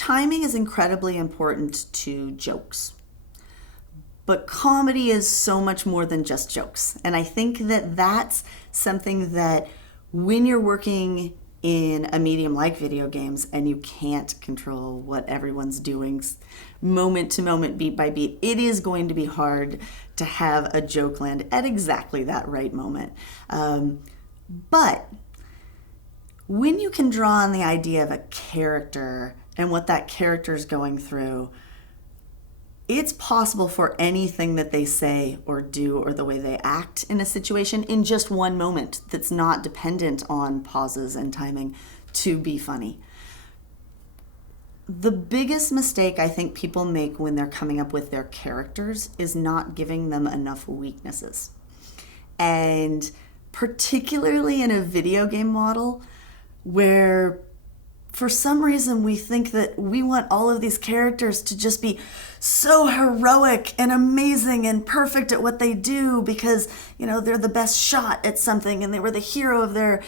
timing is incredibly important to jokes. But comedy is so much more than just jokes. And I think that that's something that when you're working in a medium like video games and you can't control what everyone's doing moment to moment, beat by beat, it is going to be hard to have a joke land at exactly that right moment. But when you can draw on the idea of a character and what that character is going through, it's possible for anything that they say or do or the way they act in a situation in just one moment that's not dependent on pauses and timing to be funny. The biggest mistake I think people make when they're coming up with their characters is not giving them enough weaknesses. And particularly in a video game model where for some reason we think that we want all of these characters to just be so heroic and amazing and perfect at what they do because, they're the best shot at something and they were the hero of their,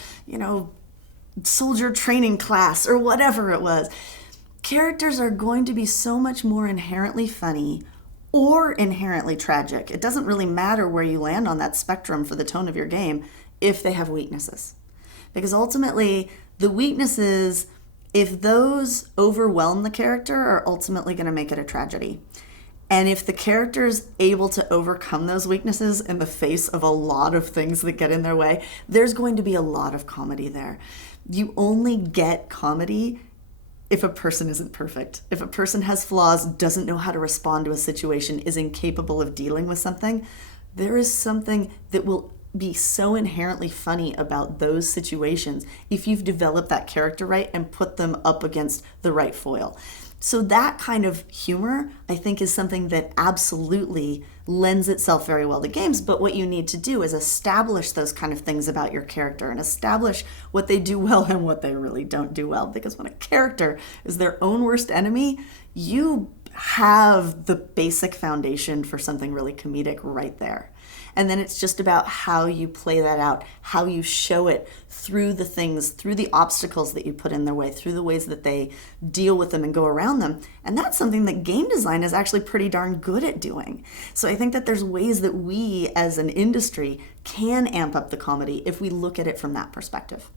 soldier training class or whatever it was. Characters are going to be so much more inherently funny or inherently tragic. It doesn't really matter where you land on that spectrum for the tone of your game if they have weaknesses. Because ultimately, the weaknesses, if those overwhelm the character, are ultimately going to make it a tragedy. And if the character's able to overcome those weaknesses in the face of a lot of things that get in their way, there's going to be a lot of comedy there. You only get comedy if a person isn't perfect. If a person has flaws, doesn't know how to respond to a situation, is incapable of dealing with something, there is something that will be so inherently funny about those situations if you've developed that character right and put them up against the right foil. So that kind of humor, I think, is something that absolutely lends itself very well to games. But what you need to do is establish those kind of things about your character and establish what they do well and what they really don't do well. Because when a character is their own worst enemy, you have the basic foundation for something really comedic right there. And then it's just about how you play that out, how you show it through the things, through the obstacles that you put in their way, through the ways that they deal with them and go around them. And that's something that game design is actually pretty darn good at doing. So I think that there's ways that we as an industry can amp up the comedy if we look at it from that perspective.